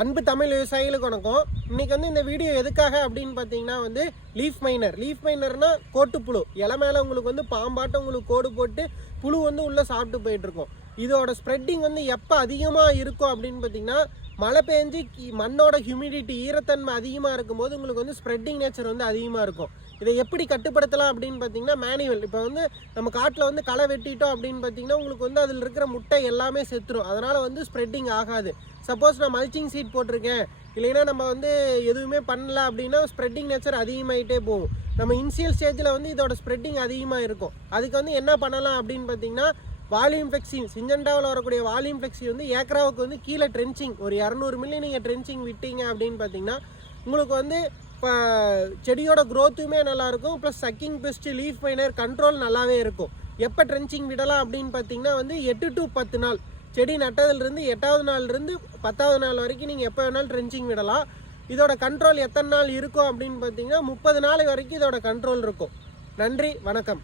அன்பு தமிழ் விவசாயிகளுக்கு வணக்கம். இன்னைக்கு வந்து இந்த வீடியோ எதுக்காக அப்படின்னு பார்த்தீங்கன்னா வந்து லீஃப் மைனர் லீஃப் மைனர்னா கோட்டுப்புழு. இலை மேலே உங்களுக்கு வந்து பாம்பாட்டம் உங்களுக்கு கோடு போட்டு புழு வந்து உள்ளே சாப்பிட்டு போயிட்டுருக்கும் இதோட ஸ்ப்ரெட்டிங் வந்து எப்போ அதிகமாக இருக்கும் அப்படின்னு பார்த்தீங்கன்னா மழை பெஞ்சு மண்ணோட ஹியூமிடிட்டி ஈரத்தன்மை அதிகமாக இருக்கும்போது உங்களுக்கு வந்து ஸ்ப்ரெட்டிங் நேச்சர் வந்து அதிகமாக இருக்கும். இதை எப்படி கட்டுப்படுத்தலாம் அப்படின்னு பார்த்தீங்கன்னா மேனுவல் இப்போ வந்து நம்ம காட்டில் வந்து களை வெட்டிட்டோம் அப்படின்னு பார்த்தீங்கன்னா உங்களுக்கு வந்து அதில் இருக்கிற முட்டை எல்லாமே செத்துரும். அதனால் வந்து ஸ்ப்ரெட்டிங் ஆகாது. சப்போஸ் நான் மல்ச்சிங் சீட் போட்டிருக்கேன். இல்லைன்னா நம்ம வந்து எதுவுமே பண்ணல அப்படின்னா ஸ்ப்ரெட்டிங் நேச்சர் அதிகமாகிட்டே போகும். நம்ம இனிஷியல் ஸ்டேஜில் வந்து இதோட ஸ்ப்ரெட்டிங் அதிகமாக இருக்கும். அதுக்கு வந்து என்ன பண்ணலாம் அப்படின்னு பார்த்தீங்கன்னா வால்யூம் ஃப்ளெக்ஸின் சிஞ்சண்டாவில் வரக்கூடிய வால்யூம் ஃப்ளெக்ஸி வந்து ஏக்கராவுக்கு வந்து கீழே ட்ரென்ச்சிங் ஒரு இரநூறு மில்லி நீங்கள் ட்ரென்ச்சிங் விட்டீங்க அப்படின்னு பார்த்தீங்கன்னா உங்களுக்கு வந்து இப்போ செடியோட க்ரோத்துமே நல்லாயிருக்கும். Plus sucking pest leaf miner control நல்லாவே இருக்கும். எப்போ ட்ரென்ச்சிங் விடலாம் அப்படின்னு பார்த்தீங்கன்னா வந்து எட்டு டு பத்து நாள். செடி நட்டதுலேருந்து எட்டாவது நாள்லேருந்து பத்தாவது நாள் வரைக்கும் நீங்கள் எப்போ வேணாலும் ட்ரென்ச்சிங் விடலாம். இதோட கண்ட்ரோல் எத்தனை நாள் இருக்கும் அப்படின்னு பார்த்தீங்கன்னா முப்பது நாள் வரைக்கும் இதோட கண்ட்ரோல் இருக்கும். நன்றி வணக்கம்.